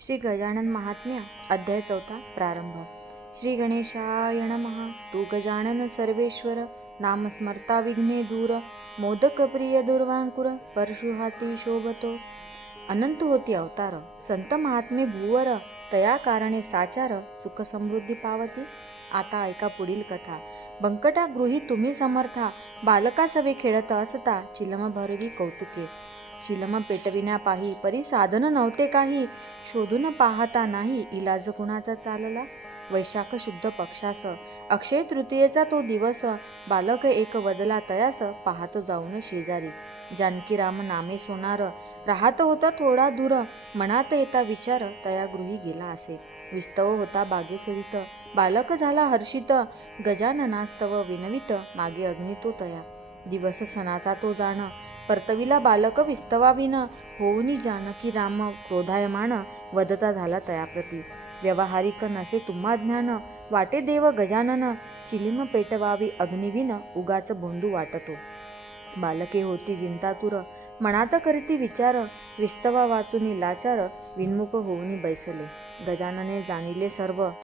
श्री गजानन महात्म्य अध्याय 4 प्रारंभ। श्री गणेशाय नमः। तू गजानन सर्वेश्वर, नाम स्मरता विघ्ने दूर, मोदक प्रिय दुर्वांकुर, परशुहाती शोभतो। अनंत होती अवतार, संत महात्मे भूवर, तया कारणे साचार, सुख समृद्धी पावती। आता ऐका पुढील कथा। बंकटा गृही तुम्ही समर्था, बालका सवे खेळत असता, चिलम भरवी कौतुके। चिलम पेटविण्या पाही, परी साधन नव्हते काही, शोधून पाहता नाही, इलाज कुणाचा चालला। वैशाख शुद्ध पक्षास, अक्षय तृतीयेचा तो दिवस, बालक एक वदला तयास, पाहत जाऊन शेजारी। जानकीराम नामे सोनार, राहत होता थोडा दूर, मनात येता विचार, तया गृही गेला असे। विस्तव होता बागेसरित, बालक झाला हर्षित, गजाननास्तव विनवित, मागे अग्नी तो तया। दिवस सणाचा तो जाण, परतविला बालक विस्तवाविन, होऊनी जानकी राम क्रोधायमान, वदता झाला तयाप्रती। व्यवहारिक नसे तुम्हा ज्ञान, वाटे देव गजानन, चिलिम पेटवावी अग्निविन, उगाच भोंदू वाटतो। बालके होती जिंतातुर, मनात करीती विचार, विस्तवा वाचुनी लाचार, विन्मुख होऊनी बैसले। गजानने जाणिले सर्व,